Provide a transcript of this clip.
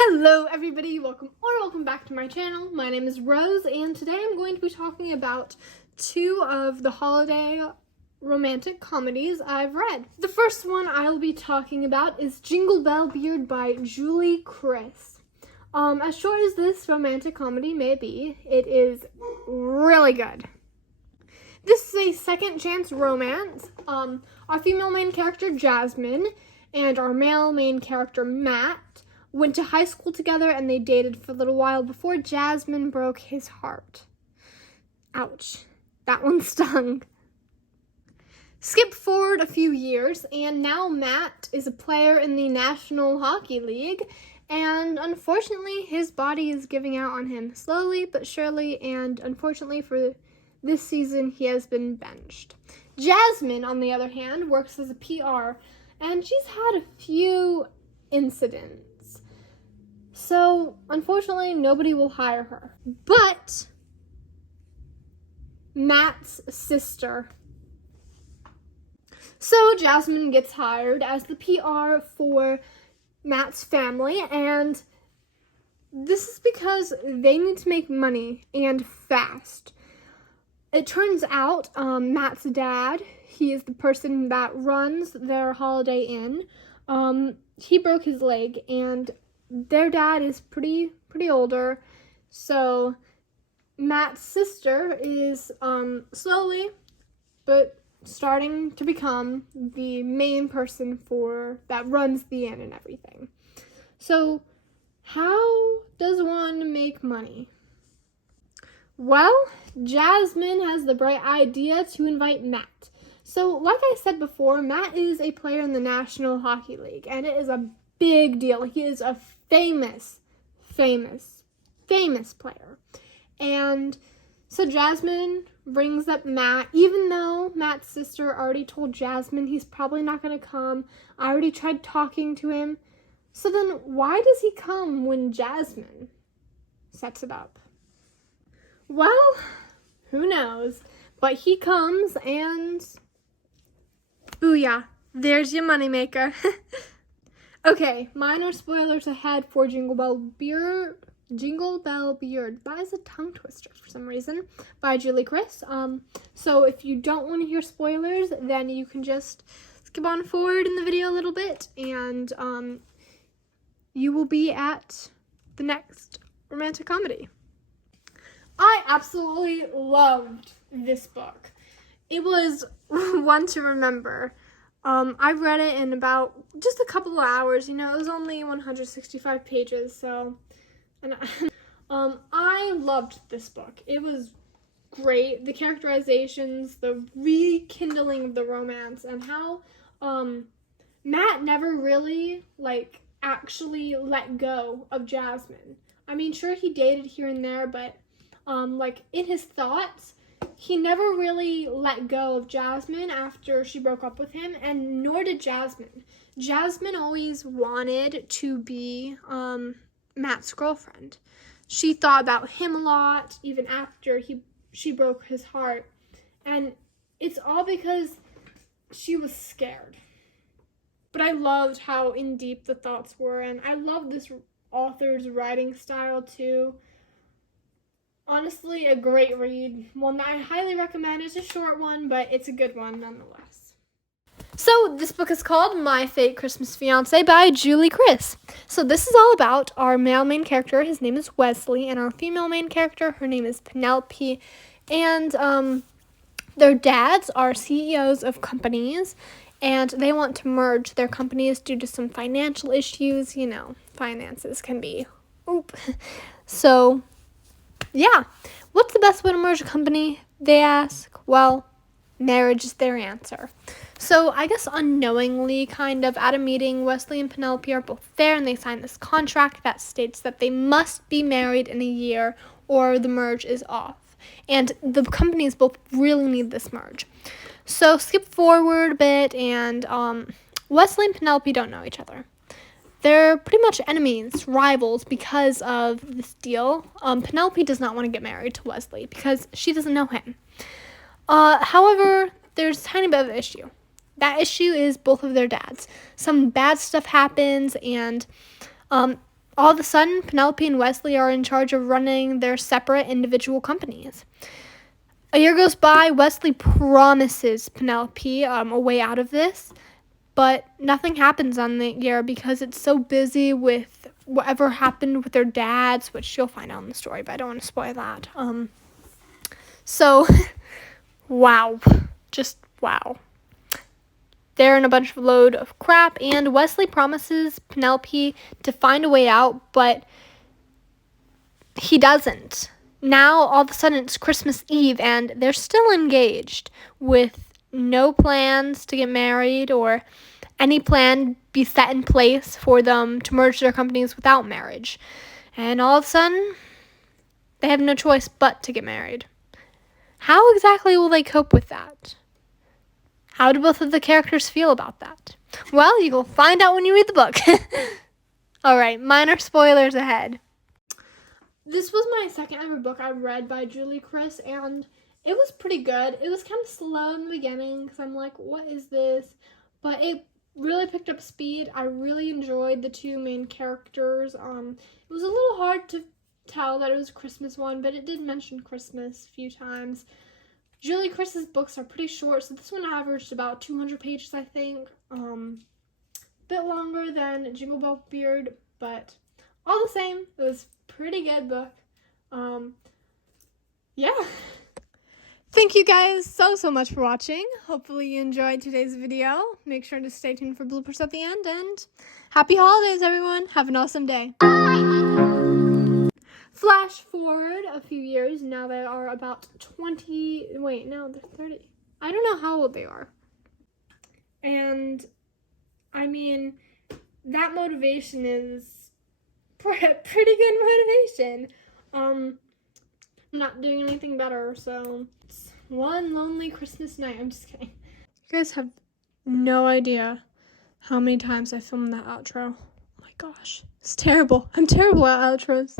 Hello everybody, welcome back to my channel. My name is Rose and today I'm going to be talking about two of the holiday romantic comedies I've read. The first one I'll be talking about is Jingle Bell Beard by Julie Kriss. As short as this romantic comedy may be, it is really good. This is a second chance romance. Our female main character Jasmine and our male main character Matt went to high school together and they dated for a little while before Jasmine broke his heart. Ouch. That one stung. Skip forward a few years and now Matt is a player in the National Hockey League and unfortunately his body is giving out on him slowly but surely, and unfortunately for this season he has been benched. Jasmine, on the other hand, works as a PR and she's had a few incidents. So, unfortunately, nobody will hire her. But Matt's sister. So, Jasmine gets hired as the PR for Matt's family, and this is because they need to make money, and fast. It turns out Matt's dad, he is the person that runs their Holiday Inn. He broke his leg, and their dad is pretty older, so Matt's sister is slowly but starting to become the main person that runs the inn and everything. So how does one make money? Well, Jasmine has the bright idea to invite Matt. So like I said before, Matt is a player in the National Hockey League, and it is a big deal. He is a famous player. And so Jasmine brings up Matt, even though Matt's sister already told Jasmine he's probably not going to come. I already tried talking to him. So then why does he come when Jasmine sets it up? Well, who knows? But he comes and booyah, there's your moneymaker. Okay, minor spoilers ahead for Jingle Bell Beard. That is a tongue twister for some reason, by Julie Kriss. So if you don't want to hear spoilers, then you can just skip on forward in the video a little bit, and you will be at the next romantic comedy. I absolutely loved this book. It was one to remember. I read it in about just a couple of hours. It was only 165 pages, so, and I loved this book. It was great. The characterizations, the rekindling of the romance, and how Matt never really, actually let go of Jasmine. I mean, sure, he dated here and there, but, in his thoughts, he never really let go of Jasmine after she broke up with him, and nor did Jasmine. Jasmine always wanted to be Matt's girlfriend. She thought about him a lot, even after she broke his heart. And it's all because she was scared. But I loved how in deep the thoughts were, and I love this author's writing style too. Honestly, a great read. One that I highly recommend. It's a short one, but it's a good one nonetheless. So this book is called My Fake Christmas Fiancé by Julie Kriss. So this is all about our male main character. His name is Wesley, and our female main character, her name is Penelope. And their dads are CEOs of companies, and they want to merge their companies due to some financial issues. Finances can be So yeah, what's the best way to merge a company, they ask? Well, marriage is their answer. So I guess unknowingly, kind of, at a meeting, Wesley and Penelope are both there, and they sign this contract that states that they must be married in a year or the merge is off. And the companies both really need this merge. So skip forward a bit, and Wesley and Penelope don't know each other. They're pretty much enemies, rivals, because of this deal. Penelope does not want to get married to Wesley because she doesn't know him. However, there's a tiny bit of an issue. That issue is both of their dads. Some bad stuff happens, and all of a sudden, Penelope and Wesley are in charge of running their separate individual companies. A year goes by. Wesley promises Penelope a way out of this, but nothing happens on the year because it's so busy with whatever happened with their dads, which you'll find out in the story, but I don't want to spoil that. So, wow. Just wow. They're in a bunch of load of crap, and Wesley promises Penelope to find a way out, but he doesn't. Now, all of a sudden, it's Christmas Eve, and they're still engaged with no plans to get married or any plan be set in place for them to merge their companies without marriage. And all of a sudden, they have no choice but to get married. How exactly will they cope with that? How do both of the characters feel about that? Well, you will find out when you read the book. Alright, minor spoilers ahead. This was my second ever book I read by Julie Kriss, and it was pretty good. It was kind of slow in the beginning because I'm like, what is this? But it really picked up speed. I really enjoyed the two main characters. It was a little hard to tell that it was a Christmas one, but it did mention Christmas a few times. Julie Kriss's books are pretty short, so this one averaged about 200 pages, I think. Bit longer than Jingle Bell Beard, but all the same, it was a pretty good book. Yeah. Thank you guys so much for watching. Hopefully you enjoyed today's video. Make sure to stay tuned for bloopers at the end, and happy holidays, everyone. Have an awesome day. Flash forward a few years. Now they are about 20. Wait, no, they're 30. I don't know how old they are. And, I mean, that motivation is pretty good motivation. I'm not doing anything better, so it's one lonely Christmas night. I'm just kidding. You guys have no idea how many times I filmed that outro. Oh my gosh. It's terrible. I'm terrible at outros.